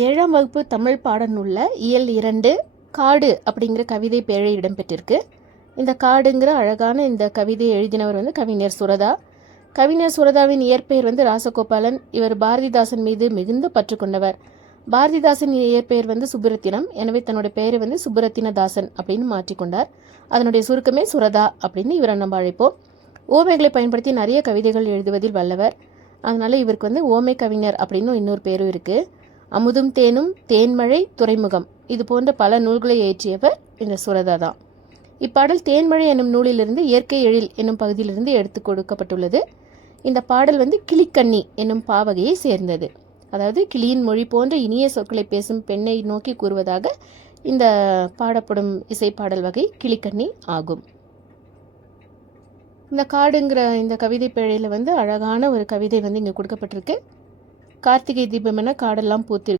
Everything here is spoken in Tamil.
7ஆம் வகுப்பு தமிழ் பாடநூலில் இயல் 2 காடு அப்படிங்கிற கவிதை பேழை இடம்பெற்றிருக்கு. இந்த காடுங்கிற அழகான இந்த கவிதையை எழுதினவர் கவிஞர் சுரதா. கவிஞர் சுரதாவின் இயற்பெயர் ராசகோபாலன். இவர் பாரதிதாசன் மீது மிகுந்த பற்று கொண்டவர். பாரதிதாசன் இயற்பெயர் சுப்புரத்தினம். எனவே தன்னுடைய பெயரை சுப்புரத்தினதாசன் அப்படின்னு மாற்றிக்கொண்டார். அதனுடைய சுருக்கமே சுரதா அப்படின்னு இவரை நம்ம அழைப்போம். ஓமைகளை பயன்படுத்தி நிறைய கவிதைகள் எழுதுவதில் வல்லவர். அதனால இவருக்கு ஓமை கவிஞர் அப்படின்னு இன்னொரு பேரும் இருக்கு. அமுதும் தேனும், தேன்மழை, துறைமுகம் இது போன்ற பல நூல்களை இயற்றியவர் இந்த சுரதா தான். இப்பாடல் தேன்மழை என்னும் நூலிலிருந்து இயற்கை எழில் என்னும் பகுதியிலிருந்து எடுத்து கொடுக்கப்பட்டுள்ளது. இந்த பாடல் கிளிக்கண்ணி என்னும் பாவகையை சேர்ந்தது. அதாவது கிளியின் மொழி போன்ற இனிய சொற்களை பேசும் பெண்ணை நோக்கி கூறுவதாக இந்த பாடப்படும் இசைப்பாடல் வகை கிளிக்கண்ணி ஆகும். இந்த காடுங்கிற இந்த கவிதை பேழையில் அழகான ஒரு கவிதை இங்கே கொடுக்கப்பட்டிருக்கு. கார்த்திகை தீபம் என காடெல்லாம் பூத்திருக்கு.